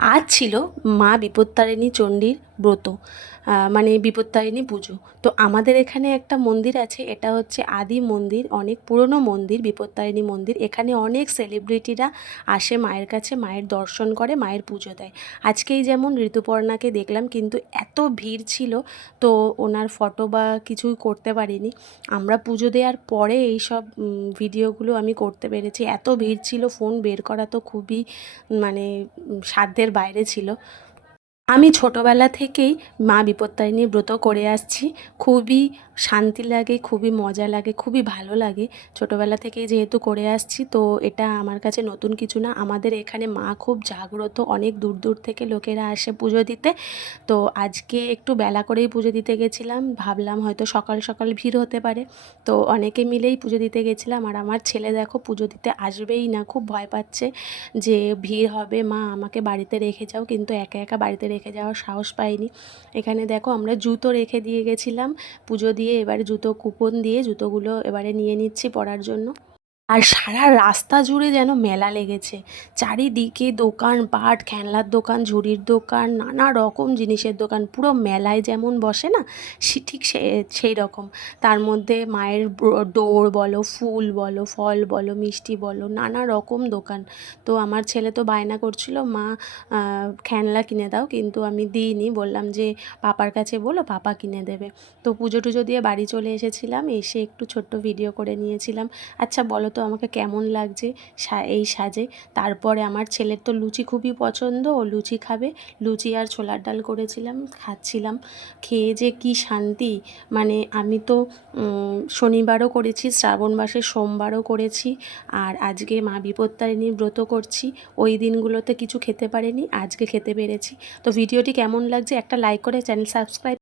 আজ ছিল মা বিপত্তারিণী চণ্ডীর ব্রত, মানে বিপত্তারিণী পুজো। তো আমাদের এখানে একটা মন্দির আছে, এটা হচ্ছে আদি মন্দির, অনেক পুরনো মন্দির, বিপত্তারিণী মন্দির। এখানে অনেক সেলিব্রিটিরা আসে মায়ের কাছে, মায়ের দর্শন করে, মায়ের পুজো দেয়। আজকেই যেমন ঋতুপর্ণাকে দেখলাম, কিন্তু এত ভিড় ছিল তো ওনার ফটো বা কিছুই করতে পারিনি। আমরা পুজো দেওয়ার পরে এইসব ভিডিওগুলো আমি করতে পেরেছি। এত ভিড় ছিল, ফোন বের করা তো খুবই মানে সাধ্যের বাইরে ছিল। আমি ছোটোবেলা থেকেই মা বিপত্তারিণীর ব্রত করে আসছি। খুবই শান্তি লাগে, খুবই মজা লাগে, খুবই ভালো লাগে। ছোটোবেলা থেকেই যেহেতু করে আসছি, তো এটা আমার কাছে নতুন কিছু না। আমাদের এখানে মা খুব জাগ্রত, অনেক দূর দূর থেকে লোকেরা আসে পুজো দিতে। তো আজকে একটু বেলা করেই পুজো দিতে গেছিলাম, ভাবলাম হয়তো সকাল সকাল ভিড় হতে পারে, তো অনেকে মিলেই পুজো দিতে গেছিলাম। আর আমার ছেলে দেখো পুজো দিতে আসবেই না, খুব ভয় পাচ্ছে যে ভিড় হবে, মা আমাকে বাড়িতে রেখে যাও, কিন্তু একা একা বাড়িতে রেখে যাওয়ার সাহস পাইনি। এখানে দেখো আমরা জুতো রেখে দিয়ে গেছিলাম পুজো দিয়ে, এবারে জুতো কুপন দিয়ে জুতোগুলো এবারে নিয়ে নিচ্ছি পরার জন্য। আর সারা রাস্তা জুড়ে যেন মেলা লেগেছে, চারিদিকে দোকানপাট, খেলনার দোকান, ঝুড়ির দোকান, নানা রকম জিনিসের দোকান, পুরো মেলায় যেমন বসে না, ঠিক সেই রকম। তার মধ্যে মায়ের ডোর বলো, ফুল বলো, ফল বলো, মিষ্টি বলো, নানা রকম দোকান। তো আমার ছেলে তো বায়না করছিল, মা খেলনা কিনে দাও, কিন্তু আমি দিইনি, বললাম যে পাপার কাছে বলো, পাপা কিনে দেবে। তো পুজো টুজো দিয়ে বাড়ি চলে এসেছিলাম, এসে একটু ছোট্ট ভিডিও করে নিয়েছিলাম। আচ্ছা বলো তো আমাকে কেমন লাগছে এই সাজে। তারপরে আমার ছেলের তো লুচি খুবই পছন্দ, ও লুচি খাবে। লুচি আর ছোলার ডাল করেছিলাম, খাচ্ছিলাম। খেয়ে যে কি শান্তি, মানে আমি তো শনিবারও করেছি, শ্রাবণ মাসের সোমবারও করেছি, আর আজকে মা বিপত্তারিণীর ব্রত করছি। ওই দিনগুলোতে কিছু খেতে পারিনি, আজকে খেতে পেরেছি। তো ভিডিওটি কেমন লাগছে একটা লাইক করে চ্যানেল সাবস্ক্রাইব